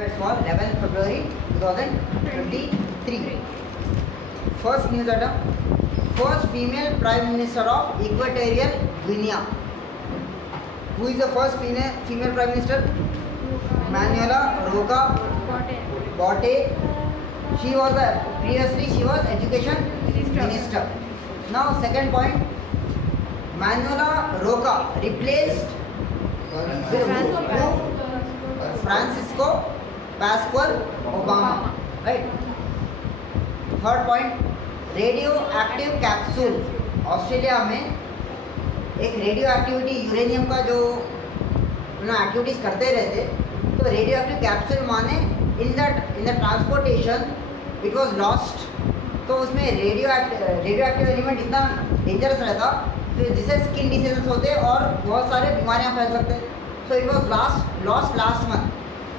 It's for 11th February 2023. First news item. First female Prime Minister of Equatorial Guinea. Who is the first female Prime Minister? Manuela Roca Bote. She was previously Education Minister. Now second point. Manuela Roca replaced Francisco Pascual Obama. Right. Third point, radio active capsule. Australia में एक radio activity uranium का जो एक्टिविटीज़ करते रहते, तो radio active capsule माने in the transportation it was lost. तो उसमें रेडियो एक्टिव एलिमेंट इतना डेंजरस रहता तो जिससे स्किन डिसीजेस होते और बहुत सारे बीमारियां फैल सकते. So it was lost last month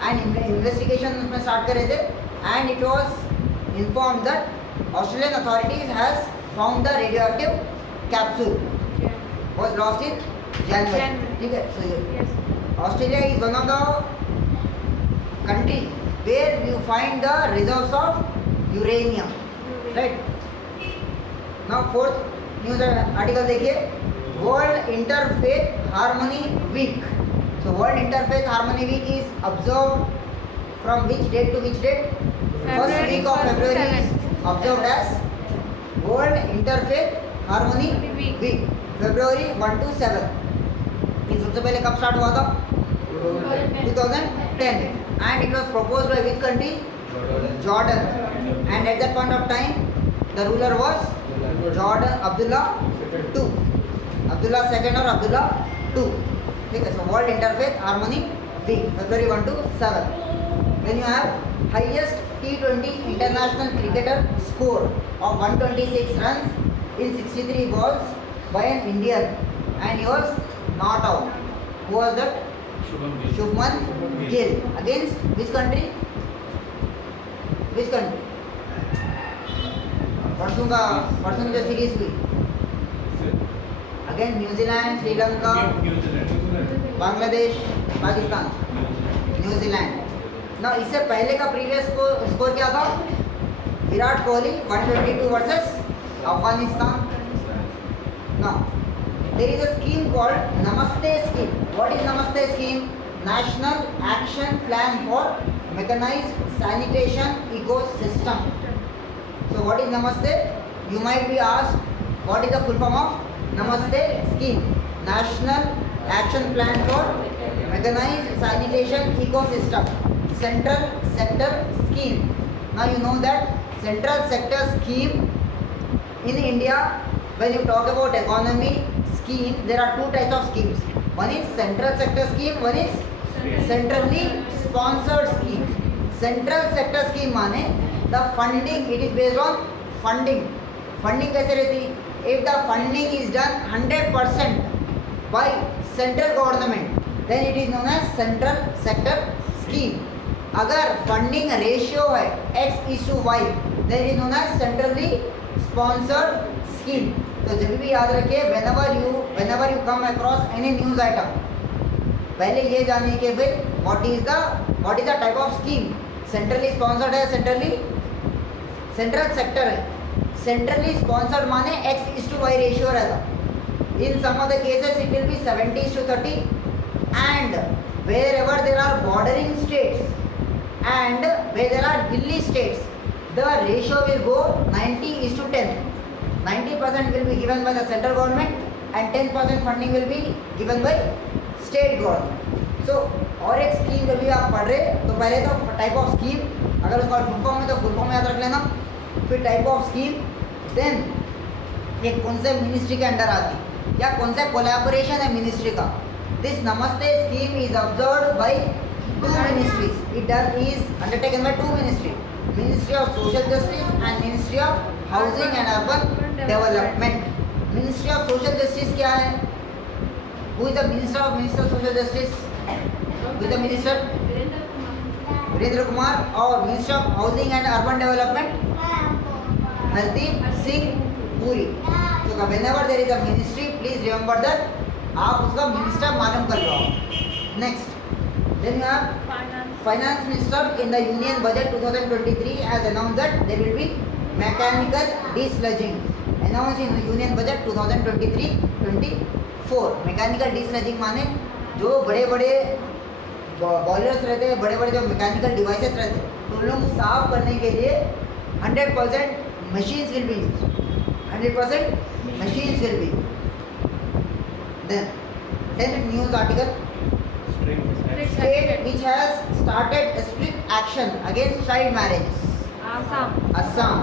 and investigation उसमें स्टार्ट कर रहे थे and it was informed that Australian authorities has found the radioactive capsule was lost in January. ठीक है. So yes. Australia is one of the country where you find the reserves of uranium. Right. Now fourth news article देखिए. World Interfaith Harmony Week. So World Interfaith Harmony Week is observed from which date to which date? First week of February is observed as World Interfaith Harmony Week. February 1 to 7. ये सबसे पहले कब स्टार्ट हुआ था? 2010. And it was proposed by which country? Jordan. And at that point of time, the ruler was Jordan Abdullah II. Abdullah II or Abdullah II. ठीक है. So World Interfaith Harmony Week. February 1 to 7. Then you have highest T20 international cricketer score of 126 runs in 63 balls by an Indian, and he was not out. Who was that? Shubman Gill. Against which country? Which country? परसों की जो series हुई against New Zealand, Sri Lanka, Bangladesh, Pakistan, New Zealand. ना इससे पहले का previous score क्या था? विराट कोहली 122 वर्सेस अफगानिस्तान. ना there is a scheme called Namaste scheme. What is Namaste scheme? National action plan for mechanised sanitation ecosystem. So what is Namaste? You might be asked what is the full form of Namaste scheme? National action plan for mechanised sanitation ecosystem. Central sector scheme. Now you know that central sector scheme in India, when you talk about economy scheme, there are two types of schemes. One is central sector scheme, one is centrally sponsored scheme. Central sector scheme माने the funding, it is based on funding. Funding कैसे रहती? If the funding is done 100% by central government, then it is known as central sector scheme. अगर funding ratio है x:y, then is known as centrally sponsored scheme. तो जब भी याद रखिए whenever you come across any news item, पहले ये जानिए कि भाई what is the type of scheme. Centrally sponsored है, सेंट्रल सेक्टर है. सेंट्रली स्पॉन्सर्ड माने x:y रेशियो रहता. इन सम of the cases it will be 70:30, and wherever there are bordering states and where there are hilly states, the ratio will go 90:10. 90% will be given by the central government and 10% funding will be given by state government. So और एक स्कीम जब भी आप पढ़ रहे तो पहले तो टाइप ऑफ स्कीम, अगर उसका फुल फॉर्म है तो फुल फॉर्म याद रख लेना. फिर टाइप ऑफ स्कीम, देन ये कौन से मिनिस्ट्री के अंडर आती या कौन सा कोलैबोरेशन है मिनिस्ट्री का. This Namaste scheme is observed by two ministries. It is undertaken by two ministries, Ministry of Social Justice and Ministry of Housing and Urban Development. Ministry of Social Justice क्या है? Who is the Minister of Social Justice? Who is the Minister? Virendra कुमार. और Ministry of Housing and Urban Development Hardeep सिंह Puri. So whenever there is a ministry, please remember that आप उसका minister मालूम कर लो. Next, then you have Finance Minister in the Union Budget 2023 has announced that there will be mechanical desludging. Announced in the Union Budget 2023-24. Mechanical desludging माने जो बड़े-बड़े बॉयलर्स रहते हैं, बड़े-बड़े जो मैकेनिकल डिवाइसेस रहते हैं, तो उन लोगों को साफ करने के लिए 100% machines will be used. 100% machines will be used. Then news article. State which has started strict action against child marriages. Assam.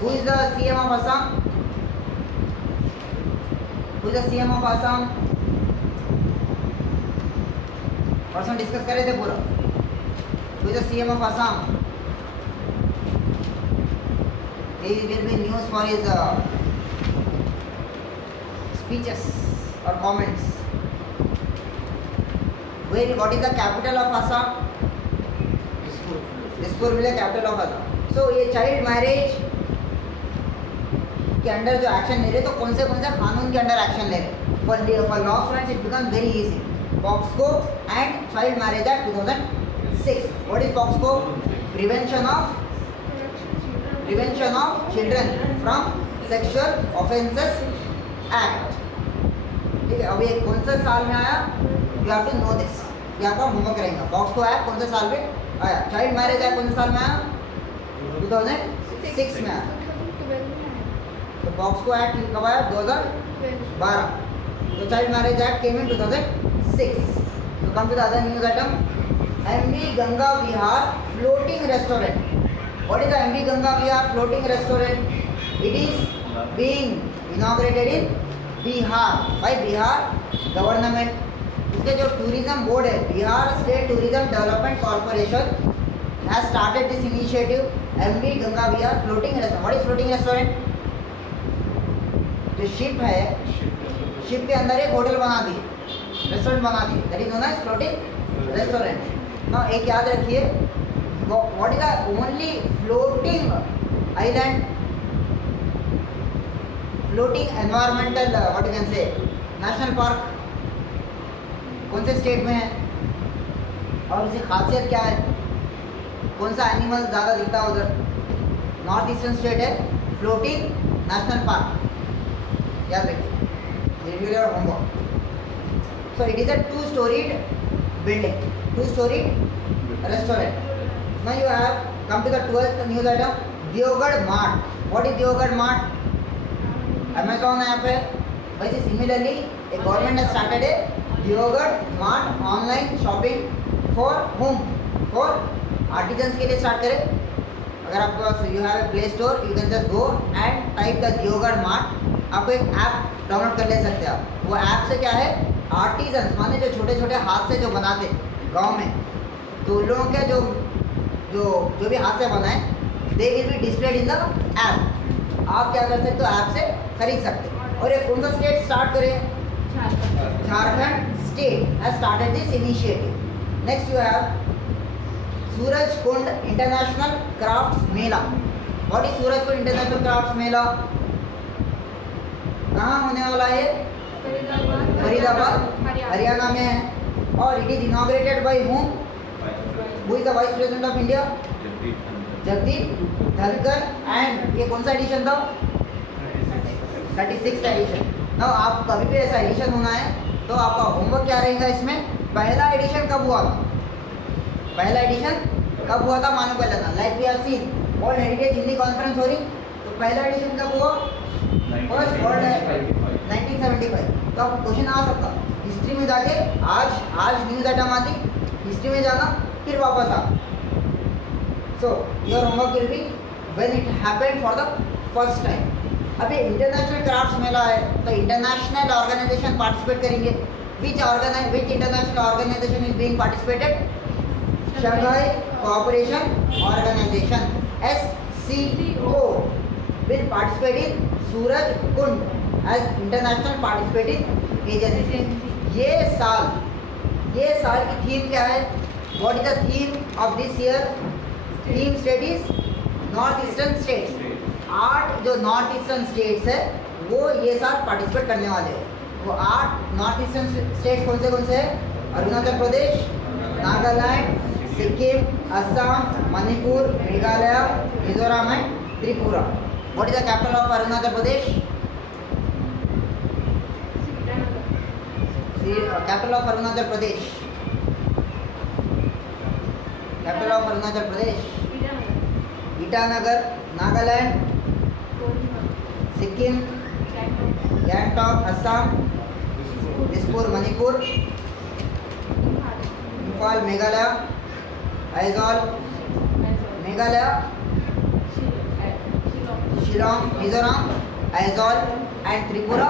Who is the CM of Assam? Who is the CM of Assam? परसों डिस्कस कर रहे थे पूरा. Who is the CM of Assam? He will be news for his speeches or comments. What is the capital of Assam? Dispur will be the capital of Assam. So ये child marriage के अंडर जो एक्शन ले रहे, तो कौन से कानून के अंडर एक्शन ले रहे? For law students it becomes very easy. POCSO and Child Marriage Act 2006. What is POCSO? Prevention of children from sexual offences act. ठीक है, अब ये कौन से साल में आया? You have to know this. ये आपका होमवर्क रहेगा. POCSO एक्ट कौन से साल में आया? चाइल्ड मैरिज एक्ट कौन से साल में आया? 2006 में आया. तो POCSO एक्ट कब आया? 2012. तो child marriage act came in 2006. So come to the other news item. MV Ganga Vihar floating restaurant. What is the MV Ganga Vihar floating restaurant? It is being inaugurated in Bihar by Bihar government. इसके जो tourism board है, Bihar state tourism development corporation has started this initiative. MV Ganga Vihar floating restaurant. What is floating restaurant? जो ship है, ship के अंदर एक hotel बना दी, रेस्टोरेंट बना दी. That is known as floating restaurant. Now एक याद रखिए, what is the only floating island, floating environmental what you can say national park कौन से स्टेट में है, और उसकी खासियत क्या है, कौन सा एनिमल ज़्यादा दिखता है उधर? नॉर्थ ईस्टर्न स्टेट है फ्लोटिंग नेशनल पार्क. याद रखिए, review your homework. So it is a 2-storied building, 2-storied restaurant. Now you have come to the 12th news item, Deogarh Mart. What is Deogarh Mart? Amazon app है. वैसे सिमिलरली एक गवर्नमेंट ने स्टार्टेड है Deogarh Mart online shopping for home, for artisans के लिए start करें. अगर आपके पास you have Play Store, you can just go and type the Deogarh Mart. आपको एक ऐप डाउनलोड कर ले सकते हैं आप. वो ऐप से क्या है, आर्टिजन्स माने जो छोटे छोटे हाथ से जो बनाते गांव में, तो उन लोगों के जो भी हाथ से बनाए, they will be displayed in the app. आप क्या कर सकते हो, ऐप से खरीद सकते हो. और ये कौन सा स्टेट स्टार्ट करें? Jharkhand state has started this initiative. Next you have Surajkund international crafts Mela. What is Surajkund international crafts Mela? कहाँ होने वाला है? फरीदाबाद हरियाणा में है. और it is inaugurated by whom? Who is the vice president of India? Jagdeep Dhankhar. And ये कौन सा एडिशन था? 36th addition. नाउ आप कभी भी ऐसा एडिशन होना है तो आपका होमवर्क क्या रहेगा इसमें? पहला एडिशन कब हुआ था? पहला एडिशन कब हुआ था मानो पहले ना. Like we have seen world heritage Hindi conference हो रही, तो पहला एडिशन कब हुआ? First world 1975. तो अब क्वेश्चन आ सकता हिस्ट्री में जाके, आज न्यूज आइटम आती, हिस्ट्री में जाना फिर वापस आ. So your homework will be when it happened for the first time. अभी इंटरनेशनल क्राफ्ट्स मेला है, तो इंटरनेशनल ऑर्गेनाइजेशन पार्टिसिपेट करेंगे. Which international organisation is being participated? Shanghai cooperation organisation SCO will participate in Surajkund as international participating agency. ये साल की थीम क्या है? What is the theme of this year? Theme state is north eastern states. 8 जो north eastern states है वो ये साल पार्टिसिपेट करने वाले हैं. वो 8 नॉर्थ ईस्टर्न स्टेट्स कौन से हैं? अरुणाचल प्रदेश, Nagaland, Sikkim, Assam, Manipur, Meghalaya, Mizoram and Tripura. What is the capital of Arunachal Pradesh? Capital of Arunachal Pradesh. Capital of Arunachal Pradesh. Itanagar, Nagaland, Sikkim, Gangtok, Assam, Dispur, Manipur, Imphal, Meghalaya, Aizawl, Meghalaya, Shillong, Mizoram, Aizawl and Tripura.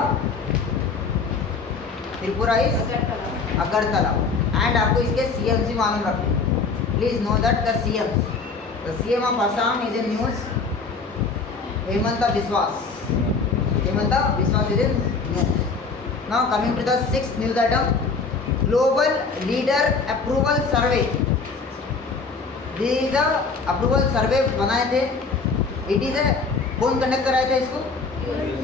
Tripura is Agartala. And आपको इसके CMs भी मालूम रखना. Please know that the CMs. The CM of Assam is in news. Hemanta Biswas. Hemanta Biswas is in news. Now coming to the sixth news item. Global Leader Approval Survey. This is the approval survey बनाए थे. It is a कौन कंडक्ट कराए थे इसको?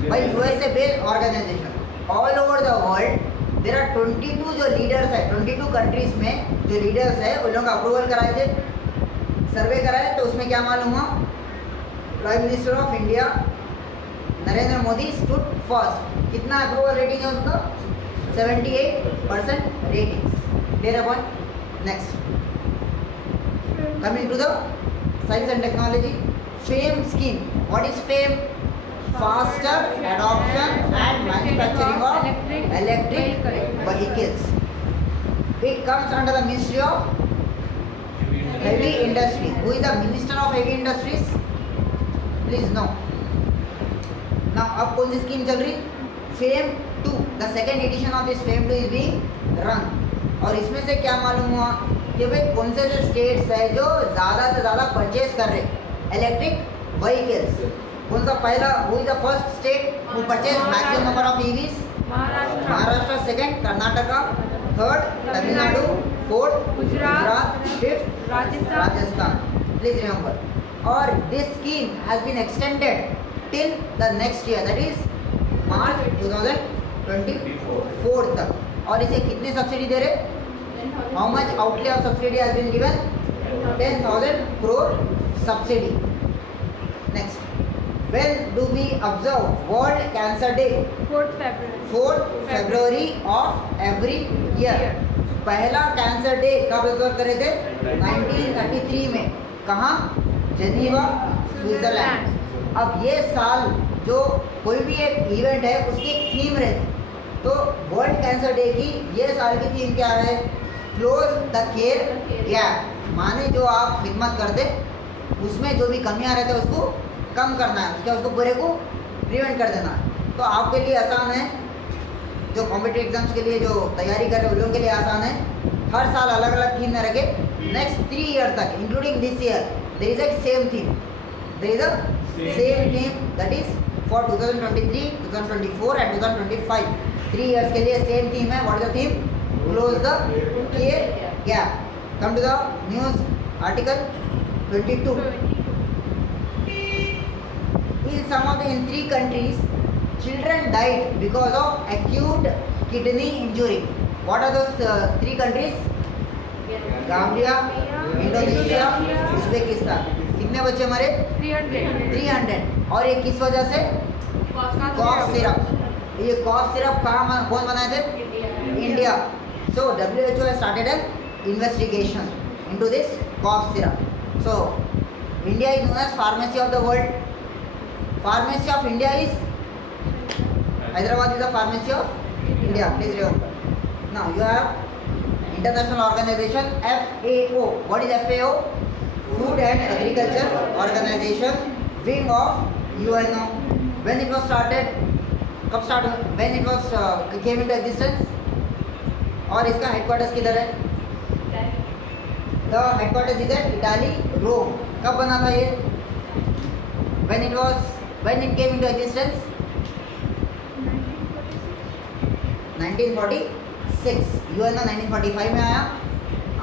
By USA based organization. All over the world there are 22 जो लीडर्स है, 22 कंट्रीज में जो लीडर्स है उन लोगों का अप्रूवल कराए थे, सर्वे कराए. तो उसमें क्या मालूम हुआ? Prime minister of India Narendra Modi stood first. कितना अप्रूवल रेटिंग है उसका? 78% ratings. Clear a point. Next coming to the science and technology. FAME scheme. What is FAME? Faster adoption and manufacturing of electric vehicles. It comes under the Ministry of Heavy Industry. Who is the Minister of Heavy Industries? Please know. Now अब कौन सी स्कीम चल रही? FAME 2. The second edition of this FAME 2 is being run. और इसमें से क्या मालूम हुआ कि भाई कौन से जो स्टेट्स है जो ज़्यादा से ज़्यादा परचेज कर रहे इलेक्ट्रिक व्हीकल्स. कौन सा पहला? Who is the first state who purchase maximum number of EVs? Maharashtra. Second Karnataka. Third Tamil Nadu. Fourth Gujarat. Fifth Rajasthan. Please remember. और this scheme has been extended till the next year, that is March 2024 तक. और इसे कितनी subsidy दे रहे? How much outlay of subsidy has been given? 10,000 crore subsidy. Next. When do we observe World Cancer Day? 4th February of every year. पहला cancer day कब ऑब्जर्व करे थे? 1933 में. कहाँ? Geneva, Switzerland. अब ये साल जो कोई भी एक इवेंट है उसकी एक थीम रहती. तो वर्ल्ड कैंसर डे की ये साल की थीम क्या है? Close the care gap. माने जो आप खिदमत करते उसमें जो भी कमियां रहते हैं उसको कम करना है, उसको पूरे को प्रिवेंट कर देना है. तो आपके लिए आसान है, जो कॉम्पिटिटिव एग्जाम्स के लिए जो तैयारी कर रहे हैं उन लोगों के लिए आसान है. हर साल अलग अलग थीम में रखे. नेक्स्ट 3 ईयर तक including this year there is a same theme. There is a same theme that is for 2023, 2024 and 2025. 3 years के लिए सेम थीम है. What is the theme? Close the care gap. Come to the news article 22. In 3 countries, children died because of acute kidney injury. What are those 3 countries? Gambia, Indonesia, Uzbekistan. कितने बच्चे मरे? 300. और ये किस वजह से? Cough syrup. ये cough syrup कौन बनाए थे? India. So WHO has started an investigation into this cough syrup. So India is known as pharmacy of the world. Pharmacy of India is Hyderabad is the pharmacy of India. Please remember. Now you have international organization FAO. What is FAO? Food and Agriculture Organization, wing of UNO. When it was started? कब start? When it was came into existence? और इसका हेडक्वार्टर्स किधर है? The headquarters is at Italy, Rome. कब बना था ये? When it came into existence? 1946. UNO 1945 में आया.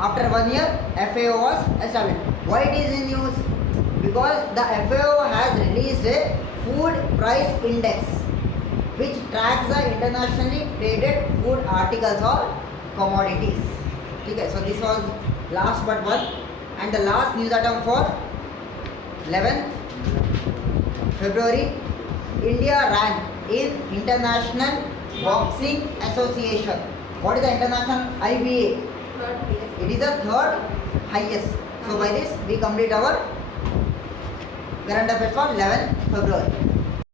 After 1 year, FAO was established. Why it is in news? Because the FAO has released a food price index, which tracks the internationally traded food articles or commodities. ठीक है. So this was last but one And the last news item for 11th February, India ranked in International Boxing Association. What is the international IBA? It is the third highest. So by this we complete our current affairs for 11th February.